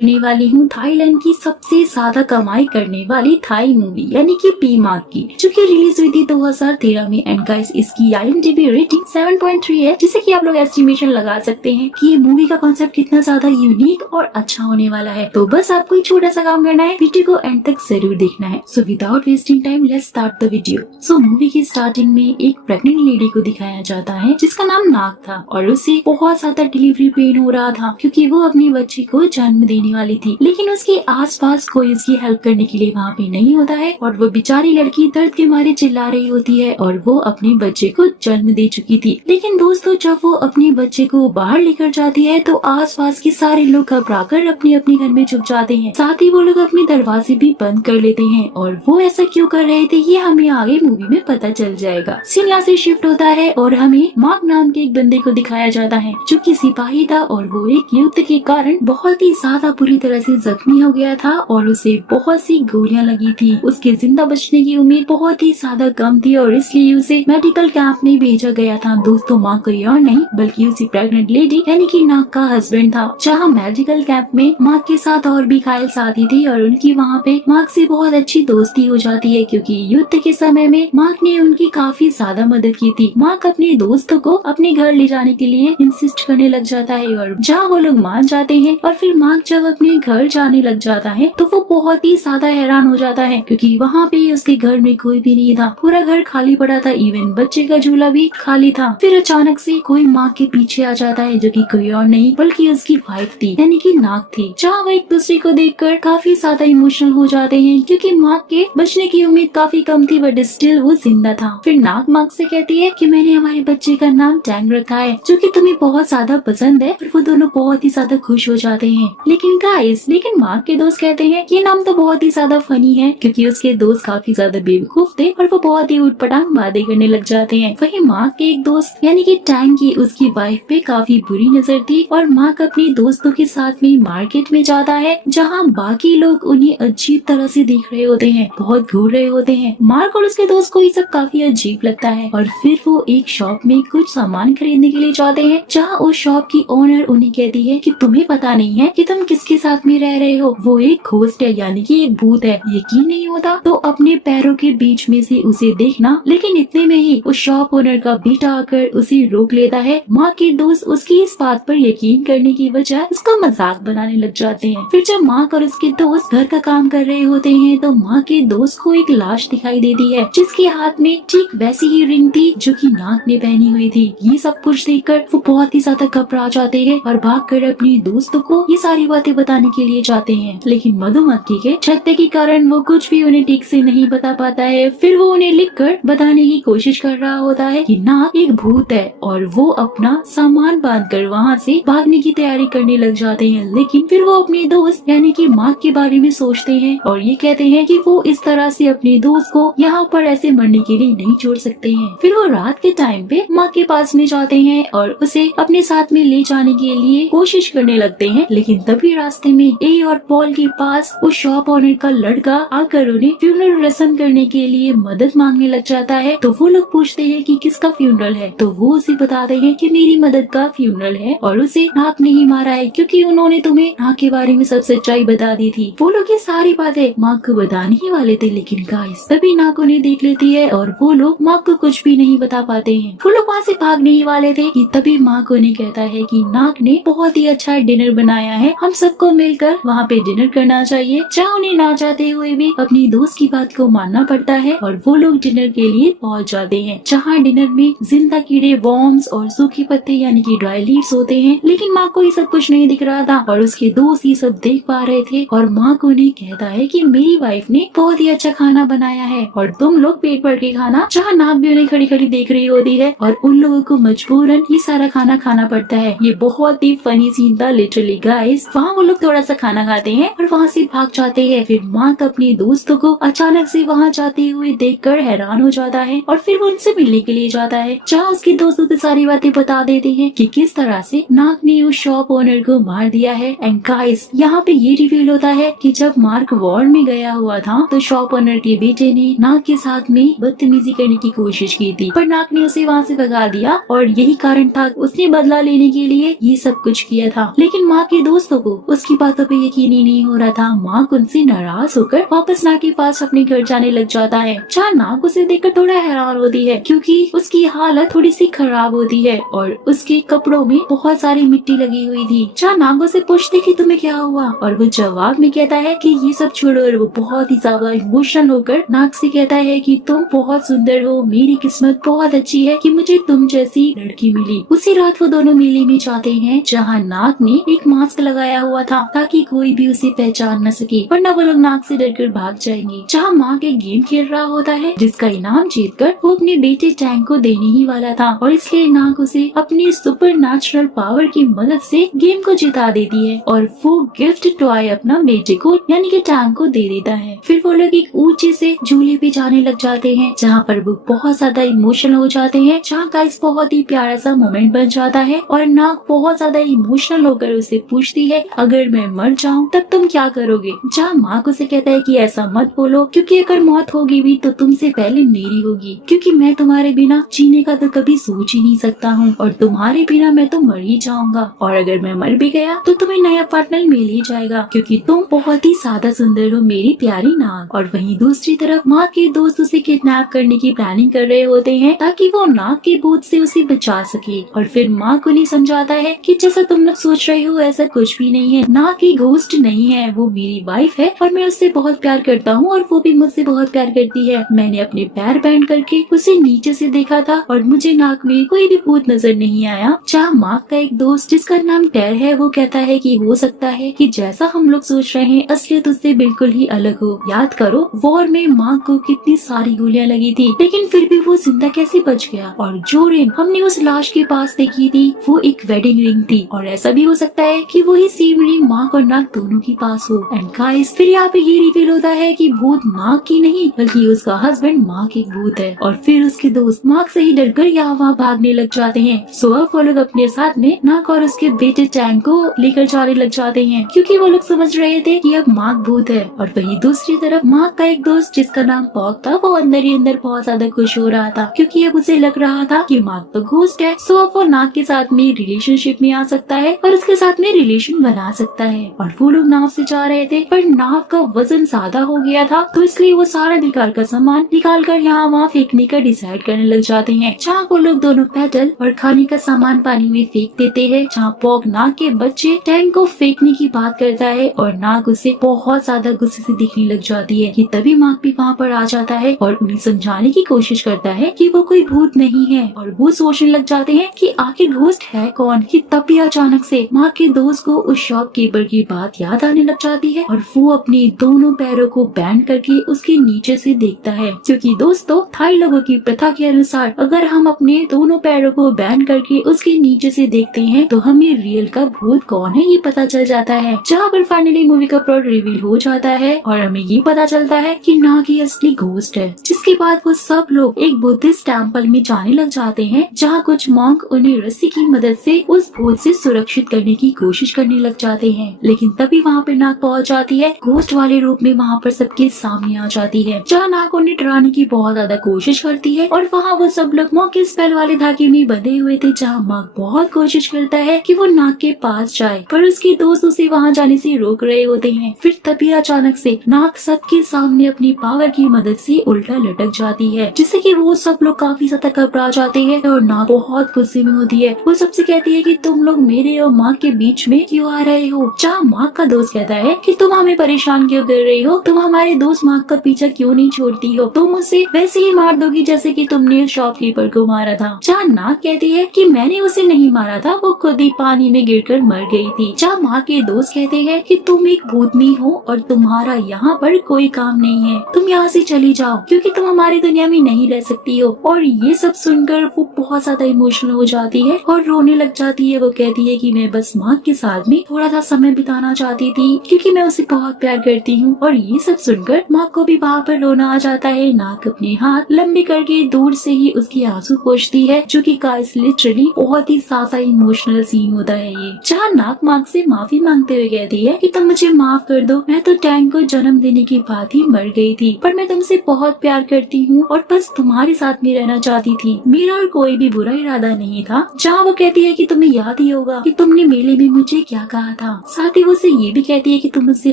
करने वाली हूँ थाईलैंड की सबसे ज्यादा कमाई करने वाली थाई मूवी यानी कि पी मार्क की, जो कि रिलीज हुई थी 2013 में। एंड गाइस, इसकी IMDb रेटिंग 7.3 है, जिसे कि आप लोग एस्टिमेशन लगा सकते हैं कि ये मूवी का कॉन्सेप्ट कितना ज्यादा यूनिक और अच्छा होने वाला है। तो बस आपको एक छोटा सा काम करना है, वीडियो को एंड तक जरूर देखना है। So without wasting time let's start the video. So movie की स्टार्टिंग में एक प्रेग्नेंट लेडी को दिखाया जाता है जिसका नाम नाग था और उसे बहुत ज्यादा डिलीवरी पेन हो रहा था क्योंकि वो अपने बच्चे को जन्म देने वाली थी, लेकिन उसके आसपास कोई उसकी हेल्प करने के लिए वहाँ पे नहीं होता है और वो बेचारी लड़की दर्द के मारे चिल्ला रही होती है और वो अपने बच्चे को जन्म दे चुकी थी। लेकिन दोस्तों, जब वो अपने बच्चे को बाहर लेकर जाती है तो आसपास के सारे लोग घबराकर अपने अपने घर में छुप जाते हैं, साथ ही वो लोग अपने दरवाजे भी बंद कर लेते हैं। और वो ऐसा क्यों कर रहे थे ये हमें आगे मूवी में पता चल जाएगा। सीन यहाँ से शिफ्ट होता है और हमें मार्क नाम के एक बंदे को दिखाया जाता है जो कि सिपाही था और वो एक युद्ध के कारण बहुत ही ज्यादा बुरी तरह से जख्मी हो गया था और उसे बहुत सी गोलियां लगी थी। उसके जिंदा बचने की उम्मीद बहुत ही ज्यादा कम थी और इसलिए उसे मेडिकल कैंप में भेजा गया था। दोस्तों, माँ कोई और नहीं बल्कि उसी प्रेग्नेंट लेडी यानी कि नाग का हस्बैंड था। जहाँ मेडिकल कैंप में माँ के साथ और भी घायल साथी थी और उनकी वहाँ पे माँ से बहुत अच्छी दोस्ती हो जाती है क्योंकि युद्ध के समय में माँ ने उनकी काफी ज्यादा मदद की थी। माँ अपने दोस्तों को अपने घर ले जाने के लिए इंसिस्ट करने लग जाता है और जहाँ वो लोग मान जाते हैं और फिर मार्क जब अपने घर जाने लग जाता है तो वो बहुत ही ज्यादा हैरान हो जाता है क्योंकि वहाँ पे उसके घर में कोई भी नहीं था, पूरा घर खाली पड़ा था, इवन बच्चे का झूला भी खाली था। फिर अचानक से कोई मार्क के पीछे आ जाता है जो कि कोई और नहीं बल्कि उसकी वाइफ थी यानी कि नाग थी। जहाँ वो एक दूसरे को देखकर काफी ज्यादा इमोशनल हो जाते हैं क्योंकि मार्क के बचने की उम्मीद काफी कम थी बट स्टिल वो जिंदा था। फिर नाग मार्क से कहती है कि मैंने हमारे बच्चे का नाम टैंग रखा है जो कि तुम्हें बहुत ज्यादा पसंद है। और वो दोनों बहुत ही ज्यादा खुश हो जाते हैं। लेकिन मार्क के दोस्त कहते हैं ये नाम तो बहुत ही ज्यादा फनी है क्योंकि उसके दोस्त काफी ज्यादा बेवकूफ थे और वो बहुत ही उटपटांग बातें करने लग जाते हैं। वहीं मार्क के एक दोस्त यानी कि टैंग की उसकी वाइफ पे काफी बुरी नजर थी और मार्क अपने दोस्तों के साथ में मार्केट में जाता है जहाँ बाकी लोग उन्हें अजीब तरह से देख रहे होते हैं, बहुत घूर रहे होते हैं। मार्क और उसके दोस्त को ये सब काफी अजीब लगता है और फिर वो एक शॉप में कुछ सामान खरीदने के लिए जाते हैं जहाँ उस शॉप की ओनर उन्हें कहती है कि तुम्हें पता नहीं है कि तुम किसके साथ में रह रहे हो, वो एक घोस्ट है यानी कि एक भूत है। यकीन नहीं होता तो अपने पैरों के बीच में से उसे देखना। लेकिन इतने में ही उस शॉप ओनर का बेटा आकर उसे रोक लेता है। माँ के दोस्त उसकी इस बात पर यकीन करने की बजाय उसका मजाक बनाने लग जाते हैं। फिर जब माँ और उसके दोस्त घर का काम कर रहे होते हैं तो माँ के दोस्त को एक लाश दिखाई देती है जिसके हाथ में ठीक वैसी ही रिंग थी जो कि नाग ने पहनी हुई थी। ये सब कुछ देखकर वो बहुत ही ज्यादा घबरा जाते हैं और भागकर अपने दोस्तों को ये सारी बातें बताने के लिए जाते हैं। लेकिन मधुमक्खी के छत्ते के कारण वो कुछ भी उन्हें ठीक से नहीं बता पाता है। फिर वो उन्हें लिखकर बताने की कोशिश कर रहा होता है कि नाग एक भूत है और वो अपना सामान बांधकर वहाँ से भागने की तैयारी करने लग जाते हैं। लेकिन फिर वो अपने दोस्त यानी कि मार्क के बारे में सोचते हैं और ये कहते हैं कि वो इस तरह से अपने दोस्त को यहाँ पर ऐसे मरने के लिए नहीं छोड़ सकते हैं। फिर वो रात के टाइम पे माँ के पास में जाते हैं और उसे अपने साथ में ले जाने के लिए कोशिश करने लगते हैं। लेकिन तभी रास्ते में ए और पॉल के पास उस शॉप ओनर का लड़का आकर उन्हें फ्यूनरल रस्म करने के लिए मदद मांगने लग जाता है। तो वो लोग पूछते हैं कि किसका फ्यूनरल है, तो वो उसे बताते हैं कि मेरी मदद का फ्यूनरल है और उसे नाग ने ही मारा है क्योंकि उन्होंने तुम्हें नाग के बारे में सब सच्चाई बता दी थी। वो लोग ये सारी बातें माँ को बताने ही वाले थे, लेकिन गाइस तभी नाग उन्हें देख लेती है और वो लोग माँ को कुछ भी नहीं बता पाते हैं। वो लोग वहाँ से भागने ही वाले थे कि तभी माँ को उन्हें कहता है कि नाग ने बहुत ही अच्छा डिनर बनाया है, हम सबको मिलकर वहाँ पे डिनर करना चाहिए। जहाँ उन्हें ना चाहते हुए भी अपनी दोस्त की बात को मानना पड़ता है और वो लोग डिनर के लिए पहुँच जाते हैं जहाँ डिनर में जिंदा कीड़े, वॉर्म्स और सूखे पत्ते यानी कि ड्राई लीव्स होते हैं। लेकिन माँ को ये सब कुछ नहीं दिख रहा था और उसके दोस्त ये सब देख पा रहे थे और माँ को उन्हें कहता है कि मेरी वाइफ ने बहुत ही अच्छा खाना बनाया है और तुम लोग पेट भर के खाना। जहाँ नाग भी उन्हें खड़ी खड़ी देख रही होती है और उन लोगों को मजबूरन ये सारा खाना खाना पड़ता है। ये बहुत ही फनी सीन था लिटरली गाइस। वहाँ वो लोग थोड़ा सा खाना खाते हैं और वहाँ से भाग जाते हैं। फिर माँ अपने दोस्तों को अचानक से वहाँ जाते हुए देखकर हैरान हो जाता है और फिर वो उनसे मिलने के लिए जाता है जहाँ उसके दोस्तों से सारी बातें बता देते हैं कि किस तरह से नाग ने उस शॉप ओनर को मार दिया है। एंड गाइस यहाँ पे ये रिवील होता है कि जब मार्क वॉर में गया हुआ था तो शॉप ओनर के बेटे ने नाग के साथ में बदतमीजी करने की कोशिश की थी पर नाग ने उसे वहाँ से भगा दिया और यही कारण था उसने बदला लेने के लिए ये सब कुछ किया था। लेकिन माँ के दोस्तों को उसकी बातों पे यकीन ही नहीं हो रहा था। मार्क उनसे नाराज होकर वापस नाक के पास अपने घर जाने लग जाता है, जहाँ नाक उसे देखकर थोड़ा हैरान होती है क्योंकि उसकी हालत थोड़ी सी खराब होती है और उसके कपड़ों में बहुत सारी मिट्टी लगी हुई थी। जहाँ नाक उसे पूछती कि तुम्हें क्या हुआ, और वो जवाब में कहता है कि ये सब छोड़ो, और वो बहुत ही ज्यादा इमोशनल होकर नाक से कहता है कि तुम बहुत सुंदर हो, मेरी किस्मत बहुत अच्छी है कि मुझे तुम जैसी लड़की मिली। उसी रात वो दोनों मेले में जाते हैं, जहाँ नाक ने एक मास्क लगाया हुआ था ताकि कोई भी उसे पहचान न सके, वरना वो लोग नाक से डरकर भाग जाएंगे। जहाँ मार्क एक गेम खेल रहा होता है जिसका इनाम जीतकर वो अपने बेटे टैंक को देने ही वाला था, और इसलिए नाक उसे अपनी सुपर नेचुरल पावर की मदद से गेम को जिता देती है और वो गिफ्ट टॉय अपना बेटे को यानी कि टैंक को दे देता है। फिर वो लोग एक ऊंचे से झूले पे जाने लग जाते हैं, जहाँ पर वो बहुत ज्यादा इमोशनल हो जाते हैं, जहाँ का इस बहुत ही प्यारा सा मोमेंट बन जाता है और नाक बहुत ज्यादा इमोशनल होकर उसे पूछती है, अगर मैं मर जाऊँ तब तुम क्या करोगे। जहाँ मार्क उसे कहता है कि ऐसा मत बोलो, क्योंकि अगर मौत होगी भी तो तुमसे पहले मेरी होगी, क्योंकि मैं तुम्हारे बिना जीने का तो कभी सोच ही नहीं सकता हूँ, और तुम्हारे बिना मैं तो मर ही जाऊंगा, और अगर मैं मर भी गया तो तुम्हें नया पार्टनर मिल ही जाएगा, क्योंकि तुम बहुत ही ज्यादा सुंदर हो मेरी प्यारी नाक। और वहीं दूसरी तरफ मार्क के दोस्त उसे किडनैप करने की प्लानिंग कर रहे होते हैं ताकि वो नाक के भूत से उसे बचा सके। और फिर मार्क उन्हें समझाता है कि जैसा तुम लोग सोच रहे हो ऐसा कुछ भी नहीं है, नाक की घोस्ट नहीं है, वो मेरी वाइफ है और मैं उससे बहुत प्यार करता हूँ और वो भी मुझसे बहुत प्यार करती है। मैंने अपने पैर बैंड करके उसे नीचे से देखा था और मुझे नाक में कोई भी भूत नजर नहीं आया। जहाँ मार्क का एक दोस्त जिसका नाम टेर है वो कहता है कि हो सकता है कि जैसा हम लोग सोच रहे हैं असलियत उससे बिल्कुल ही अलग हो। याद करो वॉर में मार्क को कितनी सारी गोलियां लगी थी, लेकिन फिर भी वो जिंदा कैसे बच गया। और जो रिंग हमने उस लाश के पास देखी थी वो एक वेडिंग रिंग थी, और ऐसा भी हो सकता है कि वही सेम रिंग मार्क और नाक दोनों के पास हो। एंड गाइस फिर यहाँ पे ये रिवील होता है कि भूत नाक की नहीं बल्कि उसका हस्बैंड मार्क एक भूत है, और फिर उसके दोस्त मार्क से ही डरकर यहाँ वहाँ भागने लग जाते हैं। सो अब वो लोग अपने साथ में नाक और उसके बेटे टैंक को लेकर जाने लग जाते हैं, क्योंकि वो लोग समझ रहे थे कि अब मार्क भूत है। और वहीं दूसरी तरफ मार्क का एक दोस्त जिसका नाम पॉक था वो अंदर ही अंदर बहुत ज्यादा खुश हो रहा था, क्योंकि अब उसे लग रहा था कि मार्क तो घोस्ट है, सो अब वो नाक के साथ में रिलेशनशिप में आ सकता है और उसके साथ में रिलेशन बना सकता है। और वो लोग नाव से जा रहे थे पर नाव का वजन ज्यादा हो गया था, तो इसलिए वो सारा बेकार का सामान निकाल कर यहाँ वहाँ फेंकने का डिसाइड करने लग जाते हैं। जहाँ वो लोग दोनों पेडल और खाने का सामान पानी में फेंक देते हैं, जहाँ पॉक नाक के बच्चे टैंक को फेंकने की बात करता है और नाक उसे बहुत ज्यादा गुस्से से दिखने लग जाती है। कि तभी मार्क भी वहाँ पर आ जाता है और उन्हें समझाने की कोशिश करता है कि वो कोई भूत नहीं है, और वो सोचने लग जाते हैं कि आखिर घोस्ट है कौन। कि तभी अचानक से मार्क के दोस्त को उस शॉपकीपर की बात याद आने लग जाती है और वो अपने दोनों पैरों को बैंड करके उसके नीचे से देखता है, क्योंकि दोस्तों थाई लोगों की प्रथा के अनुसार अगर हम अपने दोनों पैरों को बैंड करके उसके नीचे से देखते हैं तो हमें रियल का भूत कौन है ये पता चल जाता है। जहाँ पर फाइनली मूवी का प्लॉट रिवील हो जाता है और हमें ये पता चलता है कि नाग ही असली घोस्ट है। जिसके बाद वो सब लोग एक बुद्धिस्ट टेम्पल में जाने लग जाते हैं, जहाँ कुछ मॉन्क उन्हें रस्सी की मदद से उस भूत से सुरक्षित करने की कोशिश करने लग जाते हैं। लेकिन तभी वहाँ पर नाग पहुँच जाती है, घोस्ट वाले रूप में वहाँ पर सबके सामने आ जाती है। जहाँ नाग उन्हें डराने की बहुत ज्यादा कोशिश करती है और वहाँ वो सब लोग मॉन्क के स्पेल वाले धागे में बंधे हुए थे। जहाँ मार्क बहुत कोशिश करता है कि वो नाग के पास जाए, पर उसके दोस्त उसे वहाँ जाने से रोक रहे होते हैं। फिर तभी अचानक से नाग सबके सामने अपनी पावर की मदद से उल्टा लटक जाती है, जिससे कि वो सब लोग काफी ज्यादा घबरा जाते हैं और नाग बहुत गुस्से में होती है। वो सबसे कहती है कि तुम लोग मेरे और मार्क के बीच में क्यों आ रहे हो। जहाँ मार्क का दोस्त कहता है कि तुम हमें परेशान क्यों कर रही हो, तुम हमारे दोस्त मार्क का पीछा क्यों नहीं छोड़ती हो, तुम उसे वैसे ही मार दोगी जैसे कि तुमने शॉपकीपर को मारा था। जहाँ नाग कहती है कि मैंने उसे नहीं मारा था, वो खुद ही पानी में गिरकर मर गई थी। जहाँ मार्क के दोस्त कहते हैं कि तुम एक भूतनी हो और तुम्हारा यहाँ पर कोई काम नहीं है, तुम यहाँ से चली जाओ क्योंकि तुम हमारी दुनिया में नहीं रह सकती हो। और ये सब सुनकर वो बहुत ज्यादा इमोशनल हो जाती है और रोने लग जाती है। वो कहती है कि मैं बस मार्क के साथ में थोड़ा सा समय बिताना चाहती थी क्योंकि मैं उसे बहुत प्यार करती हूँ। और ये सब सुनकर मार्क को भी वहाँ पर रोना आ जाता है। नाग अपने हाथ लंबे करके दूर से ही उसकी आंसू पोंछती है, जो कि गाइस लिटरली बहुत ही ज्यादा इमोशनल सीन होता है ये। जहाँ नाग मार्क से माफी मांगते हुए कहती है कि तुम मुझे माफ कर दो, मैं तो टैंक को जन्म देने के बाद ही मर गई थी, पर मैं तुमसे बहुत प्यार करती हूँ और बस तुम्हारे साथ में रहना चाहती थी, मेरा और कोई भी बुरा इरादा नहीं था। जहाँ वो कहती है कि तुम्हें याद ही होगा कि तुमने मेले में मुझे क्या कहा था। साथ ही वो उसे ये भी कहती है कि तुम मुझसे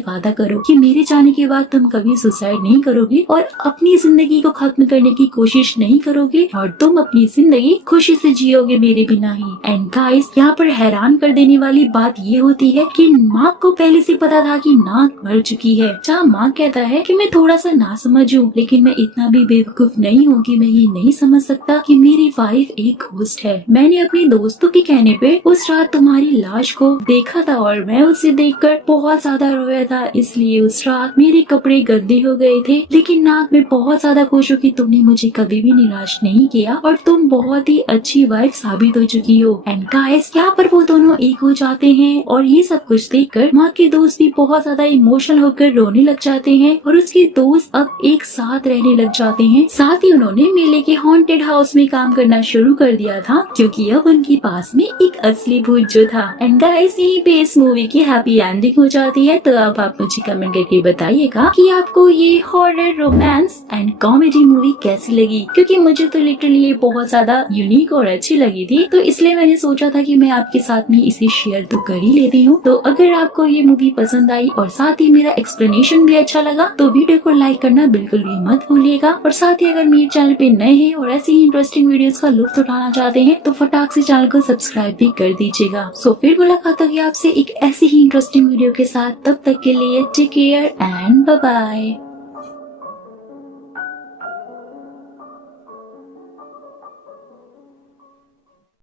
वादा करो कि मेरे जाने के बाद तुम कभी सुसाइड नहीं करोगे और अपनी जिंदगी को खत्म करने की कोशिश नहीं करोगे और तुम अपनी जिंदगी खुशी से जियोगे मेरे बिना ही। एंड गाइस, यहाँ पर हैरान कर देने वाली बात ये होती है कि मार्क को पहले से पता था कि नाक मर चुकी है। जहाँ मार्क कहता है कि मैं थोड़ा सा ना समझूं, लेकिन मैं इतना भी बेवकूफ नहीं हूँ कि मैं ये नहीं समझ सकता कि मेरी वाइफ एक होस्ट है। मैंने अपने दोस्तों के कहने पे उस रात तुम्हारी लाश को देखा था और मैं उसे देखकर बहुत ज्यादा रोया था, इसलिए उस रात मेरे कपड़े गंदे हो गए थे। लेकिन नाक, मैं बहुत ज्यादा खुश हूँ कि तुमने मुझे कभी भी निराश नहीं किया और तुम बहुत ही अच्छी वाइफ साबित हो चुकी हो। एंड गाइस, यहाँ पर वो दोनों एक हो जाते हैं और ये सब कुछ देखकर माँ के दोस्त भी बहुत ज्यादा इमोशनल होकर रोने लग जाते हैं और उसके दोस्त अब एक साथ रहने लग जाते हैं। साथ ही उन्होंने मेले के हॉन्टेड हाउस में काम करना शुरू कर दिया था, क्योंकि अब उनके पास में एक असली भूत जो था। एंड गाइस, यहीं पे इस मूवी की हैप्पी एंडिंग हो जाती है। तो अब आप मुझे कमेंट करके बताइएगा कि आपको ये horror, romance and comedy movie कैसी लगी, क्योंकि मुझे तो लिटरली ये बहुत ज्यादा यूनिक और अच्छी लगी थी। तो इसलिए मैंने सोचा था कि मैं आपके साथ में इसे शेयर तो कर ही लेती हूँ। तो अगर आपको ये मूवी पसंद आई और साथ ही मेरा एक्सप्लेनेशन भी अच्छा लगा तो वीडियो को लाइक करना बिल्कुल भी मत भूलिएगा। और साथ ही अगर मेरे चैनल पे नए हैं और ऐसी ही इंटरेस्टिंग वीडियोस का लुत्फ उठाना चाहते हैं तो फटाक से चैनल को सब्सक्राइब भी कर दीजिएगा। सो फिर मुलाकात होगी आपसे एक ऐसी ही इंटरेस्टिंग वीडियो के साथ। तब तक के लिए take care and bye bye.